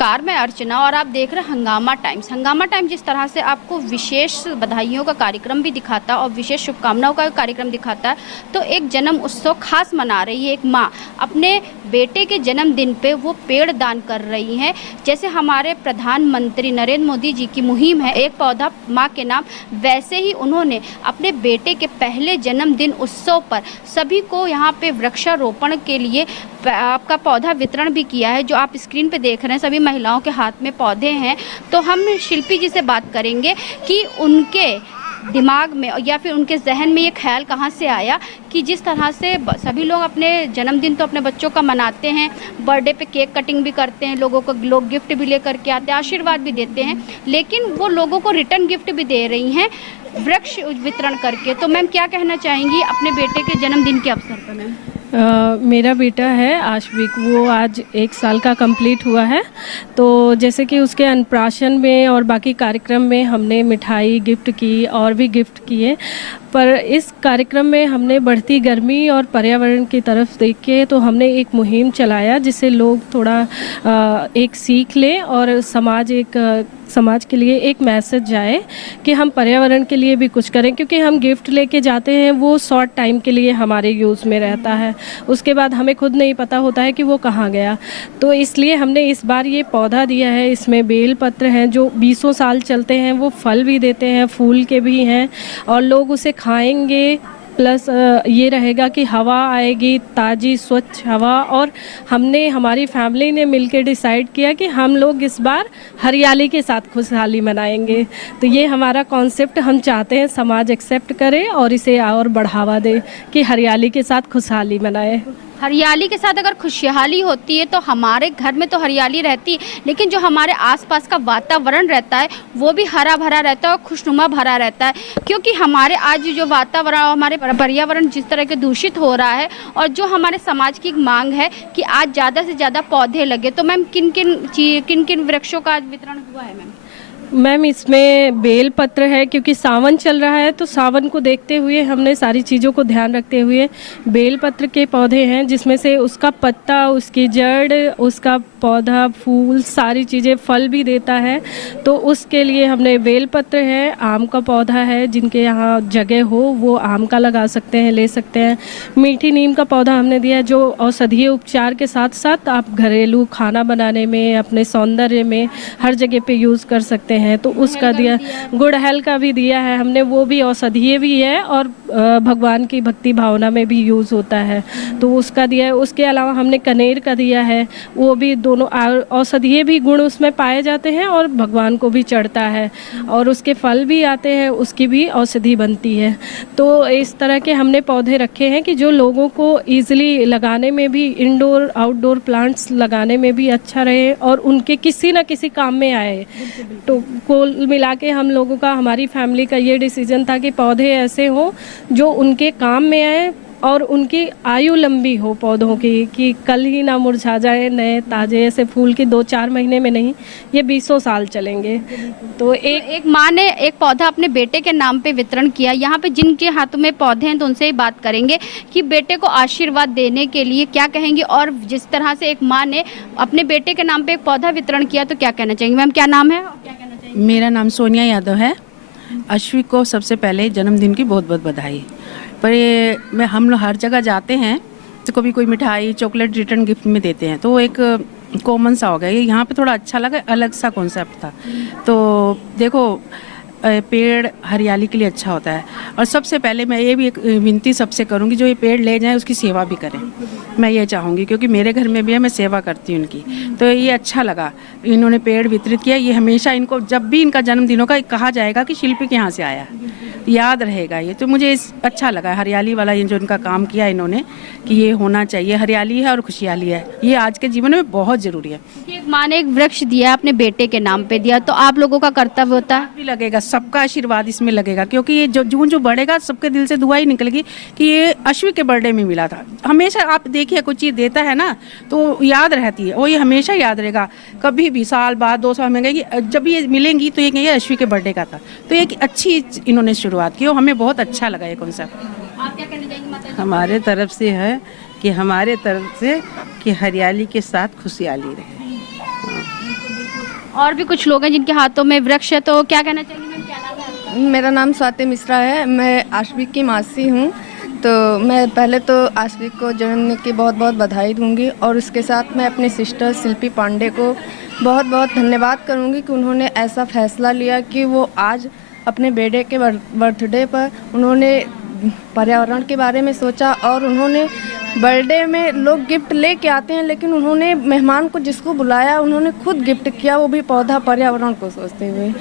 नमस्कार, मैं अर्चना और आप देख रहे हैं हंगामा टाइम्स। हंगामा टाइम्स जिस तरह से आपको विशेष बधाइयों का कार्यक्रम भी दिखाता है और विशेष शुभकामनाओं का कार्यक्रम दिखाता है, तो एक जन्म उत्सव खास मना रही है। एक माँ अपने बेटे के जन्मदिन पे वो पेड़ दान कर रही हैं। जैसे हमारे प्रधानमंत्री नरेंद्र मोदी जी की मुहिम है एक पौधा माँ के नाम, वैसे ही उन्होंने अपने बेटे के पहले जन्मदिन उत्सव पर सभी को यहाँ पे वृक्षारोपण के लिए आपका पौधा वितरण भी किया है। जो आप स्क्रीन पे देख रहे हैं सभी महिलाओं के हाथ में पौधे हैं। तो हम शिल्पी जी से बात करेंगे कि उनके दिमाग में या फिर उनके जहन में ये ख्याल कहाँ से आया कि जिस तरह से सभी लोग अपने जन्मदिन तो अपने बच्चों का मनाते हैं, बर्थडे पे केक कटिंग भी करते हैं, लोगों को लोग गिफ्ट भी लेकर के आते हैं, आशीर्वाद भी देते हैं, लेकिन वो लोगों को रिटर्न गिफ्ट भी दे रही हैं वृक्ष वितरण करके। तो मैम क्या कहना चाहेंगी अपने बेटे के जन्मदिन के अवसर पर? मैम मेरा बेटा है आश्विक, वो आज 1 साल का कंप्लीट हुआ है। तो जैसे कि उसके अन्नप्राशन में और बाकी कार्यक्रम में हमने मिठाई गिफ्ट की और भी गिफ्ट किए, पर इस कार्यक्रम में हमने बढ़ती गर्मी और पर्यावरण की तरफ देख के तो हमने एक मुहिम चलाया जिससे लोग थोड़ा एक सीख लें और समाज के लिए एक मैसेज जाए कि हम पर्यावरण के लिए भी कुछ करें, क्योंकि हम गिफ्ट लेके जाते हैं वो शॉर्ट टाइम के लिए हमारे यूज़ में रहता है, उसके बाद हमें खुद नहीं पता होता है कि वो कहाँ गया। तो इसलिए हमने इस बार ये पौधा दिया है। इसमें बेल पत्र हैं जो 20 साल चलते हैं, वो फल भी देते हैं, फूल के भी हैं और लोग उसे खाएंगे। प्लस ये रहेगा कि हवा आएगी, ताज़ी स्वच्छ हवा। और हमारी फैमिली ने मिलकर डिसाइड किया कि हम लोग इस बार हरियाली के साथ खुशहाली मनाएंगे। तो ये हमारा कॉन्सेप्ट हम चाहते हैं समाज एक्सेप्ट करे और इसे और बढ़ावा दे कि हरियाली के साथ खुशहाली मनाए। हरियाली के साथ अगर खुशहाली होती है तो हमारे घर में तो हरियाली रहती है, लेकिन जो हमारे आसपास का वातावरण रहता है वो भी हरा भरा रहता है और खुशनुमा भरा रहता है। क्योंकि हमारे आज जो वातावरण, हमारे पर्यावरण जिस तरह के दूषित हो रहा है और जो हमारे समाज की एक मांग है कि आज ज़्यादा से ज़्यादा पौधे लगे, तो मैम किन किन वृक्षों का आज वितरण हुआ है? मैम इसमें बेल पत्र है, क्योंकि सावन चल रहा है तो सावन को देखते हुए हमने सारी चीज़ों को ध्यान रखते हुए बेल पत्र के पौधे हैं, जिसमें से उसका पत्ता, उसकी जड़, उसका पौधा, फूल, सारी चीज़ें, फल भी देता है। तो उसके लिए हमने बेल पत्र है, आम का पौधा है, जिनके यहाँ जगह हो वो आम का लगा सकते हैं, ले सकते हैं। मीठी नीम का पौधा हमने दिया जो औषधीय उपचार के साथ साथ आप घरेलू खाना बनाने में, अपने सौंदर्य में हर जगह पे यूज़ कर सकते हैं। तो उसका दिया। गुड़हल का भी दिया है हमने, वो भी औषधीय भी है और भगवान की भक्ति भावना में भी यूज़ होता है, तो उसका दिया है। उसके अलावा हमने कनेर का दिया है, वो भी दोनों औषधीय भी गुण उसमें पाए जाते हैं और भगवान को भी चढ़ता है और उसके फल भी आते हैं, उसकी भी औषधि बनती है। तो इस तरह के हमने पौधे रखे हैं कि जो लोगों को ईजिली लगाने में भी, इंडोर आउटडोर प्लांट्स लगाने में भी अच्छा रहे और उनके किसी न किसी काम में आए। तो कुल मिला के हम लोगों का, हमारी फैमिली का ये डिसीजन था कि पौधे ऐसे हों जो उनके काम में आए और उनकी आयु लंबी हो पौधों की, कि कल ही ना मुरझा जाए, नए ताज़े ऐसे फूल की 2-4 महीने में नहीं, ये 20 साल चलेंगे। तो एक माँ ने एक पौधा अपने बेटे के नाम पे वितरण किया। यहाँ पे जिनके हाथों में पौधे हैं तो उनसे ही बात करेंगे कि बेटे को आशीर्वाद देने के लिए क्या कहेंगे, और जिस तरह से एक माँ ने अपने बेटे के नाम पे एक पौधा वितरण किया तो क्या कहना चाहेंगे? मैम क्या नाम है? मेरा नाम सोनिया यादव है। अश्विक को सबसे पहले जन्मदिन की बहुत बहुत बधाई। पर ये हम लोग हर जगह जाते हैं तो कभी कोई मिठाई, चॉकलेट रिटर्न गिफ्ट में देते हैं, तो वो एक कॉमन सा हो गया। ये यहाँ पे थोड़ा अच्छा लगा, अलग सा कॉन्सेप्ट था। तो देखो, पेड़ हरियाली के लिए अच्छा होता है। और सबसे पहले मैं ये भी एक विनती सबसे करूँगी, जो ये पेड़ ले जाएं उसकी सेवा भी करें। मैं ये चाहूँगी, क्योंकि मेरे घर में भी है, मैं सेवा करती हूँ उनकी। तो ये अच्छा लगा, इन्होंने पेड़ वितरित किया। ये हमेशा इनको, जब भी इनका जन्मदिनों का कहा जाएगा कि शिल्पी के यहाँ से आया, याद रहेगा ये। तो मुझे अच्छा लगा हरियाली वाला ये जो इनका काम किया इन्होंने, कि ये होना चाहिए। हरियाली है और खुशहाली है, ये आज के जीवन में बहुत ज़रूरी है। एक माँ ने एक वृक्ष दिया, अपने बेटे के नाम पे दिया, तो आप लोगों का कर्तव्य होता है भी लगेगा, सबका आशीर्वाद इसमें लगेगा, क्योंकि ये जो बढ़ेगा सबके दिल से दुआ ही निकलेगी कि ये अश्विक के बर्थडे में मिला था। हमेशा आप देखिए, कुछ चीज़ देता है ना तो याद रहती है, वो ये हमेशा याद रहेगा। कभी भी साल बाद 2 साल में कहेगी, जब ये मिलेंगी तो ये कहेंगे अश्विक के बर्थडे का था। तो एक अच्छी इन्होंने शुरुआत की और हमें बहुत अच्छा लगा ये कॉन्सेप्ट। आप क्या कहना चाहेंगे माता जी? हमारे तरफ से है कि हरियाली के साथ खुशहाली रहे। और भी कुछ लोग हैं जिनके हाथों में वृक्ष है, तो क्या कहना चाहेंगे मैम, क्या नाम है आपका? मेरा नाम स्वाति मिश्रा है। मैं आशविक की मासी हूँ। तो मैं पहले तो आशविक को जन्मदिन की बहुत बहुत बधाई दूंगी और उसके साथ मैं अपनी सिस्टर शिल्पी पांडे को बहुत बहुत धन्यवाद करूंगी कि उन्होंने ऐसा फैसला लिया कि वो आज अपने बेटे के बर्थडे पर उन्होंने पर्यावरण के बारे में सोचा। और उन्होंने बर्थडे में लोग गिफ्ट लेके आते हैं, लेकिन उन्होंने मेहमान को जिसको बुलाया उन्होंने खुद गिफ्ट किया, वो भी पौधा पर्यावरण को सोचते हुए।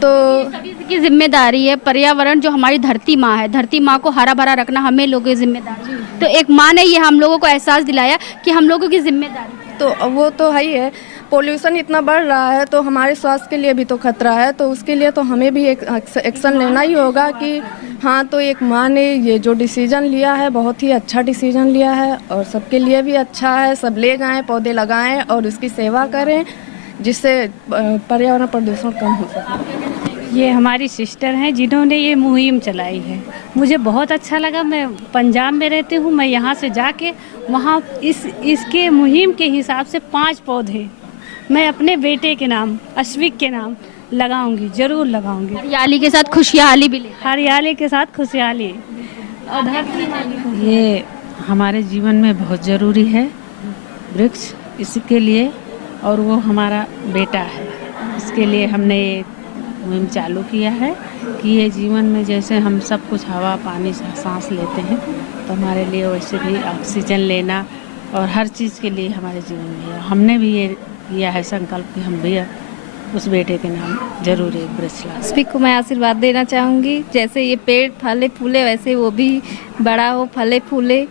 तो सभी की जिम्मेदारी है, पर्यावरण जो हमारी धरती माँ है, धरती माँ को हरा भरा रखना हमें लोगों की जिम्मेदारी है। तो एक माँ ने ये हम लोगों को एहसास दिलाया कि हम लोगों की जिम्मेदारी है। तो वो तो है ही है। पोल्यूशन इतना बढ़ रहा है तो हमारे स्वास्थ्य के लिए भी तो खतरा है, तो उसके लिए तो हमें भी एक एक्शन लेना ही होगा कि हाँ, तो एक माँ ने ये जो डिसीजन लिया है बहुत ही अच्छा डिसीजन लिया है और सबके लिए भी अच्छा है। सब ले जाएं, पौधे लगाएं और उसकी सेवा करें जिससे पर्यावरण प्रदूषण कम हो सके। ये हमारी सिस्टर हैं जिन्होंने ये मुहिम चलाई है। मुझे बहुत अच्छा लगा। मैं पंजाब में रहती हूँ, मैं यहाँ से जाके वहाँ इसके मुहिम के हिसाब से 5 पौधे मैं अपने बेटे के नाम, अश्विक के नाम लगाऊंगी, ज़रूर लगाऊंगी। हरियाली के साथ खुशहाली भी ले। हरियाली के साथ खुशहाली। ये हमारे जीवन में बहुत ज़रूरी है वृक्ष, इसके लिए, और वो हमारा बेटा है, इसके लिए हमने ये मुहिम चालू किया है कि ये जीवन में जैसे हम सब कुछ हवा पानी सांस लेते हैं तो हमारे लिए वैसे भी ऑक्सीजन लेना और हर चीज़ के लिए हमारे जीवन में है। हमने भी ये किया है संकल्प कि हम भी उस बेटे के नाम जरूर एक वृक्ष लगाएं। आशविक को मैं आशीर्वाद देना चाहूँगी, जैसे ये पेड़ फले फूले वैसे वो भी बड़ा हो, फले फूले,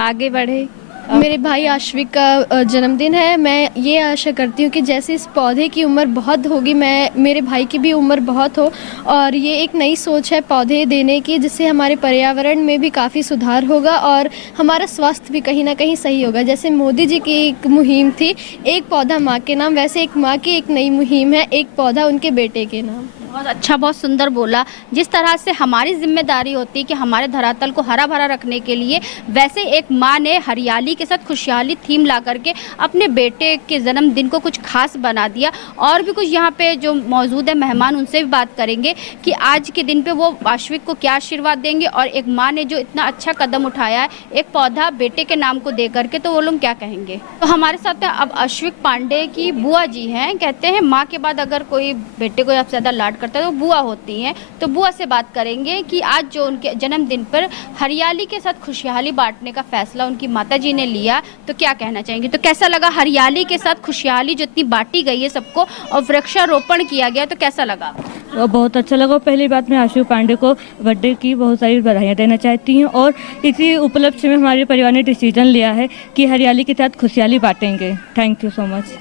आगे बढ़े। मेरे भाई आशविक का जन्मदिन है। मैं ये आशा करती हूँ कि जैसे इस पौधे की उम्र बहुत होगी, मेरे भाई की भी उम्र बहुत हो और ये एक नई सोच है पौधे देने की, जिससे हमारे पर्यावरण में भी काफ़ी सुधार होगा और हमारा स्वास्थ्य भी कहीं ना कहीं सही होगा। जैसे मोदी जी की एक मुहिम थी, एक पौधा माँ के नाम, वैसे एक माँ की एक नई मुहिम है, एक पौधा उनके बेटे के नाम। बहुत अच्छा, बहुत सुंदर बोला। जिस तरह से हमारी जिम्मेदारी होती है कि हमारे धरातल को हरा भरा रखने के लिए, वैसे एक माँ ने हरियाली के साथ खुशहाली थीम ला करके अपने बेटे के जन्मदिन को कुछ खास बना दिया। और भी कुछ यहाँ पे जो मौजूद है मेहमान, उनसे भी बात करेंगे कि आज के दिन पे वो आशविक को क्या आशीर्वाद देंगे और एक माँ ने जो इतना अच्छा कदम उठाया है एक पौधा बेटे के नाम को दे करके, तो वो लोग क्या कहेंगे। तो हमारे साथ अब आशविक पांडे की बुआ जी हैं। कहते हैं माँ के बाद अगर कोई बेटे को सबसे ज़्यादा लाड करता है तो बुआ होती हैं। तो बुआ से बात करेंगे कि आज जो उनके जन्मदिन पर हरियाली के साथ खुशहाली बांटने का फैसला उनकी माताजी ने लिया, तो क्या कहना चाहेंगे। तो कैसा लगा हरियाली के साथ खुशहाली जो इतनी बांटी गई है सबको और वृक्षारोपण किया गया, तो कैसा लगा। बहुत अच्छा लगा। पहली बात मैं आशविक पांडे को बर्थडे की बहुत सारी बधाइयाँ देना चाहती हूँ और इसी उपलक्ष्य में हमारे परिवार ने डिसीजन लिया है कि हरियाली के साथ खुशहाली बांटेंगे। Thank you so much.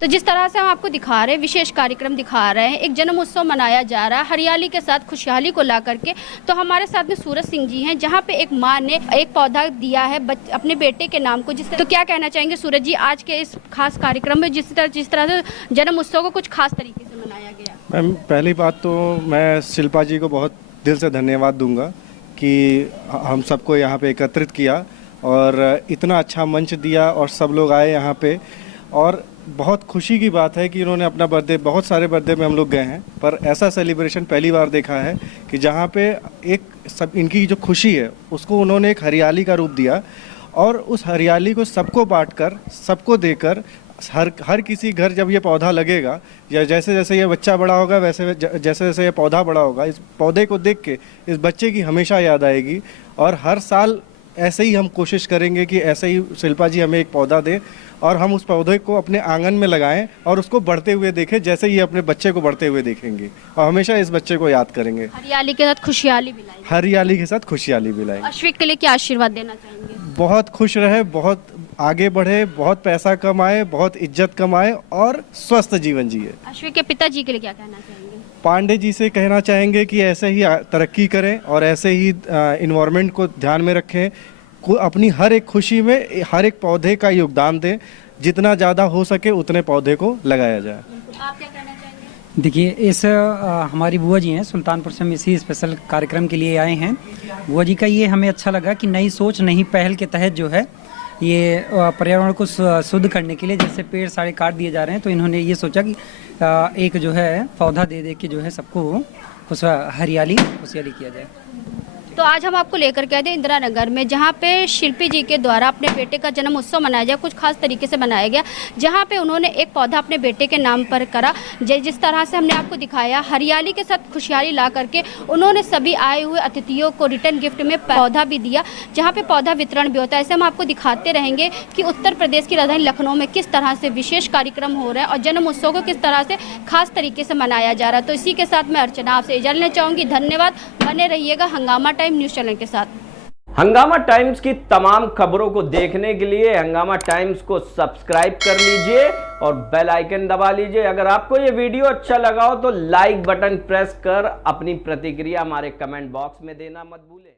तो जिस तरह से हम आपको दिखा रहे हैं, विशेष कार्यक्रम दिखा रहे हैं, एक जन्म उत्सव मनाया जा रहा है हरियाली के साथ खुशहाली को ला करके। तो हमारे साथ में सूरज सिंह जी हैं, जहां पे एक माँ ने एक पौधा दिया है अपने बेटे के नाम को। तो क्या कहना चाहेंगे सूरज जी आज के इस खास कार्यक्रम में, जिस तरह से जन्म उत्सव को कुछ खास तरीके से मनाया गया। मैम, पहली बात तो मैं शिल्पा जी को बहुत दिल से धन्यवाद दूंगा कि हम सबको यहाँ पे एकत्रित किया और इतना अच्छा मंच दिया और सब लोग आए यहाँ पे। और बहुत खुशी की बात है कि इन्होंने अपना बर्थडे, बहुत सारे बर्थडे में हम लोग गए हैं, पर ऐसा सेलिब्रेशन पहली बार देखा है कि जहाँ पे एक सब इनकी जो खुशी है उसको उन्होंने एक हरियाली का रूप दिया और उस हरियाली को सबको बांटकर, सबको देकर, हर किसी घर जब ये पौधा लगेगा या जैसे जैसे ये बच्चा बड़ा होगा वैसे जैसे जैसे ये पौधा बड़ा होगा, इस पौधे को देख के इस बच्चे की हमेशा याद आएगी। और हर साल ऐसे ही हम कोशिश करेंगे कि ऐसे ही शिल्पा जी हमें एक पौधा दे और हम उस पौधे को अपने आंगन में लगाएं और उसको बढ़ते हुए देखें, जैसे ये अपने बच्चे को बढ़ते हुए देखेंगे और हमेशा इस बच्चे को याद करेंगे। हरियाली के साथ खुशहाली भी लाएंगे। हरियाली के साथ खुशहाली भी लाएंगे। आशविक के लिए क्या आशीर्वाद देना चाहेंगे। बहुत खुश रहे, बहुत आगे बढ़े, बहुत पैसा कमाए, बहुत इज्जत कमाए और स्वस्थ जीवन जिए। अश्विक के पिताजी के लिए क्या कहना चाहेंगे? पांडे जी से कहना चाहेंगे कि ऐसे ही तरक्की करें और ऐसे ही इन्वायरमेंट को ध्यान में रखें, अपनी हर एक खुशी में हर एक पौधे का योगदान दें, जितना ज़्यादा हो सके उतने पौधे को लगाया जाए। आप क्या कहना चाहेंगे? देखिए, इस हमारी बुआ जी हैं सुल्तानपुर से, हम इसी स्पेशल कार्यक्रम के लिए आए हैं। बुआ जी का ये हमें अच्छा लगा कि नई सोच नई पहल के तहत जो है ये पर्यावरण को शुद्ध करने के लिए, जैसे पेड़ सारे काट दिए जा रहे हैं, तो इन्होंने ये सोचा कि एक जो है पौधा दे दे के जो है सबको हरियाली किया जाए। तो आज हम आपको लेकर गए थे इंदिरा नगर में, जहाँ पे शिल्पी जी के द्वारा अपने बेटे का जन्म उत्सव मनाया गया, कुछ खास तरीके से मनाया गया, जहाँ पे उन्होंने एक पौधा अपने बेटे के नाम पर करा। जिस तरह से हमने आपको दिखाया, हरियाली के साथ खुशहाली ला करके उन्होंने सभी आए हुए अतिथियों को रिटर्न गिफ्ट में पौधा भी दिया, जहाँ पे पौधा वितरण भी होता है। ऐसे हम आपको दिखाते रहेंगे कि उत्तर प्रदेश की राजधानी लखनऊ में किस तरह से विशेष कार्यक्रम हो रहा है और जन्म उत्सव को किस तरह से खास तरीके से मनाया जा रहा है। तो इसी के साथ मैं अर्चना आपसे इजाजत लेना चाहूँगी। धन्यवाद, बने रहिएगा हंगामा टाइम न्यूज़ चैनल के साथ। हंगामा टाइम्स की तमाम खबरों को देखने के लिए हंगामा टाइम्स को सब्सक्राइब कर लीजिए और बेल आइकन दबा लीजिए। अगर आपको ये वीडियो अच्छा लगा हो तो लाइक बटन प्रेस कर अपनी प्रतिक्रिया हमारे कमेंट बॉक्स में देना मत भूलें।